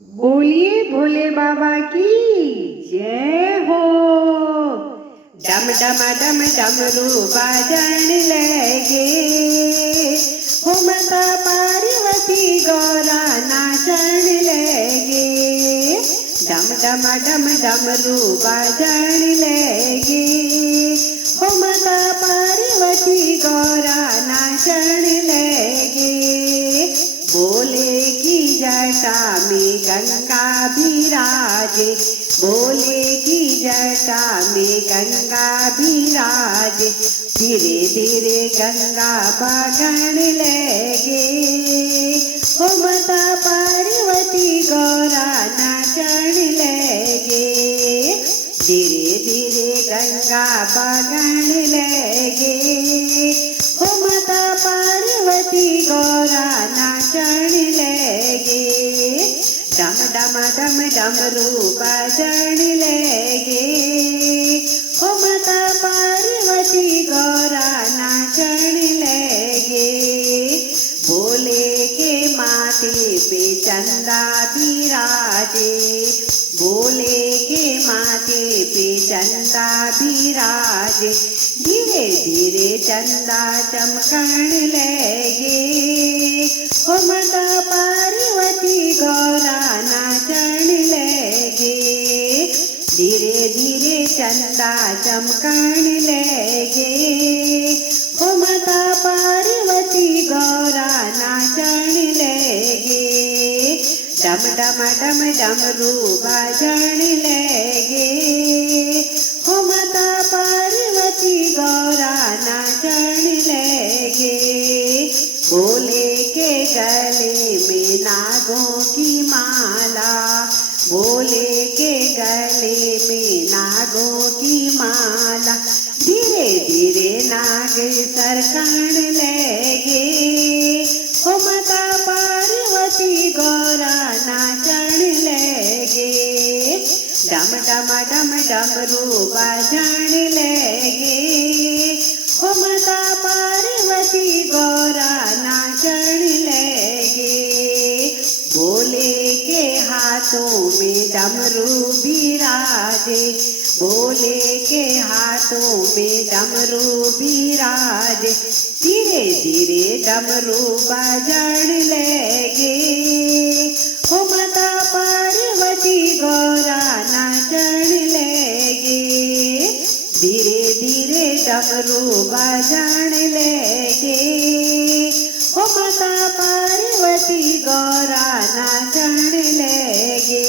बोलिए भोले बाबा की जय हो। डम डम डम डमरू बाजन लगे, हो माता पार्वती गौरा नाचन लगे। डम डम डम डमरू बाजन लगे, हो माता पार्वती गौरा नाचन लगे। बोले की जटा में गंगा विराजे, बोले की जटा में गंगा विराजे। धीरे धीरे गंगा बगन लगे, हो माता पार्वती गौरा नाचन लगे। धीरे धीरे गंगा बगन लगे, हो माता पार्वती गौरा नाचन लगे। डम डम डम डमरू बजन लगे, हो माता पार्वती गौरा नाचन लगे। बोले के माथे पे चंदा विराजे, बोले के माथे पे चंदा विराजे। धीरे धीरे चंदा चमकन लगे, हो माता पार्वती गौरा नाचन लगे। धीरे धीरे चंदा चमकन लगे, हो माता पार्वती गौरा नाचन लगे। डम डम डम डमरू बजन लगे, हो माता पार्वती गौरा नाचन लगे। बोले के गले में नागों की माला, बोले के गले में नागों की माला। धीरे धीरे नाग सरकन लगे, हो माता पार्वती गौरा नाचन लगे। डम डम डम डमरू बजन लगे, हो माता पार्वती गौरा नाचन लगे। बोले के हाथों में डमरू विराजे, बोले के हाथों में डमरू विराजे। धीरे धीरे डमरू बजन लगे, हो माता पार्वती गौरा नाचन लगे। धीरे धीरे डमरू बजन लगे, हो माता पार्वती गौरा नाचन लगे।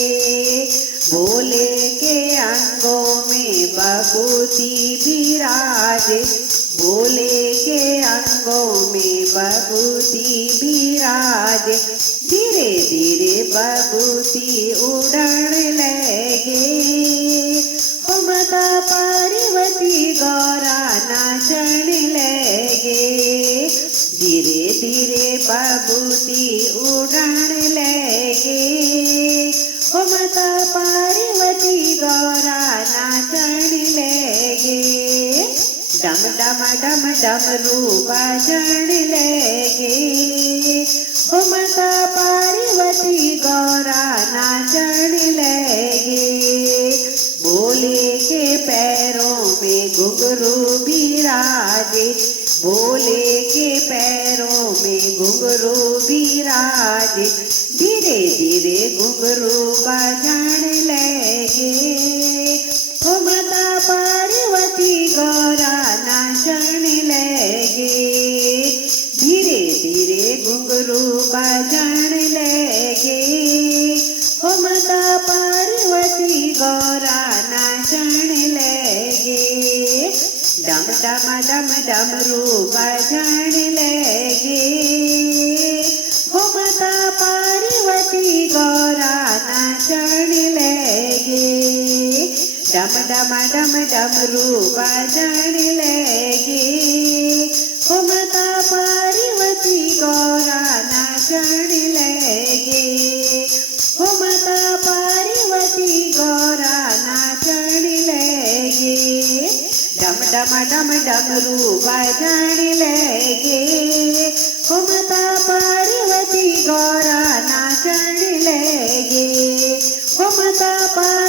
बोले के अंगों में बबूती विराजे, बोले के अंगों में बबूती विराजे। धीरे धीरे बबूती उड़न लगे, हो माता पार्वती गौरा नाचन लगे। धीरे धीरे बबूती उड़न लगे, हो माता पार्वती गौरा नाचन लगे। डम डम डम डमरू बजन लगे, हो माता पार्वती गौरा नाचन लगे। बोले के पैरों में घुंघरू विराजे, बोले के पैरों में घुंघरू विराजे। धीरे धीरे घुंघरू बजन लगे, हो माता पार्वती गौरा नाचन लगे। धीरे धीरे घुंघरू बजन लगे, हो माता पार्वती गौरा नाचन लगे। डम डम डम डमरू बजन लगे, हो माता पार्वती गौरा नाचन लगे। डम डम डम डमरू बजन लगे, हो माता पार्वती गौरा नाचन लगे। हो माता पार्वती गौरा नाचन लगे। डम डम डम डमरू बजन लगे, हो माता पार्वती गौरा नाचन लगे। सपा